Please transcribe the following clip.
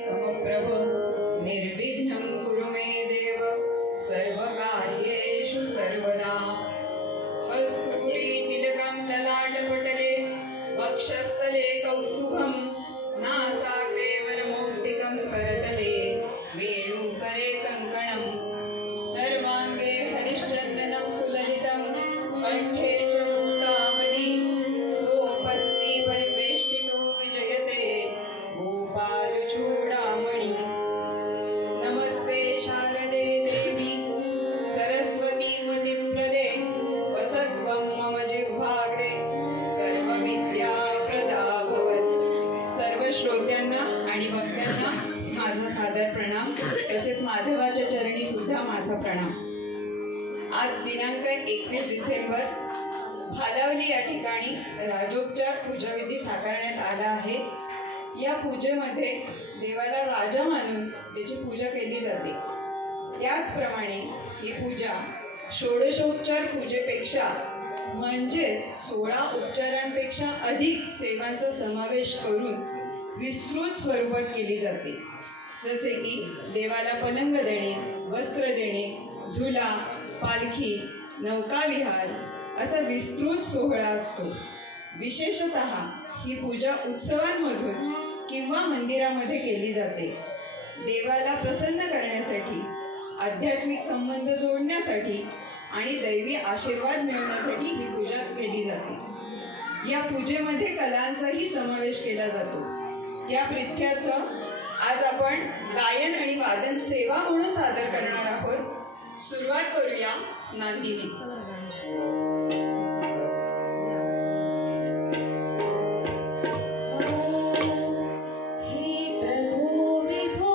समप्रभ निर्विघ्नं कुरु मे देव सर्वकार्येषु सर्वदा। कस्तूरी तिलकं ललाटपटले वक्षस्थले कौस्तुभं नासाग्रे वरमौक्तिकं करतले वेणुकरे कङ्कणं सर्वाङ्गे हरिश्चन्दनं सुललितं कण्ठे च मुक्तावली गोपस्त्री परिवेष्टितो विजयते गोपालचूडामणि। नमस्ते शारदे देवी सरस्वती मतिप्रदे वसत्वं मम जिह्वाग्रे सर्वविद्याप्रदा भवत्। सर्व श्रोत्यांना आणि भक्तांना माझा सादर प्रणाम, तसेच माधवाच्या चरणी सुद्धा माझा प्रणाम। आज दिनांक 21 डिसेंबर भालावली या ठिकाणी राजोपचार पूजाविधी साकारण्यात आला आहे। या पूजेमध्ये देवाला राजा मानून त्याची पूजा केली जाते। त्याचप्रमाणे ही पूजा षोडशोपचार पूजेपेक्षा म्हणजेच 16 उपचारांपेक्षा अधिक सेवांचा समावेश करून विस्तृत स्वरूपात केली जाते। जसे की देवाला पलंग देणे, वस्त्र देणे, झुला, पालखी, नौकाविहार असा विस्तृत सोहळा असतो। विशेषतः ही पूजा उत्सवांमधून किंवा मंदिरामध्ये केली जाते। देवाला प्रसन्न करण्यासाठी, आध्यात्मिक संबंध जोडण्यासाठी आणि दैवी आशीर्वाद मिळवण्यासाठी ही पूजा केली जाते। या पूजेमध्ये कलांचाही समावेश केला जातो। त्या प्रित्यर्थ आज आपण गायन आणि वादन सेवा म्हणून सादर करणार आहोत। सुरुवात करूया नांदीने। प्रभो विभो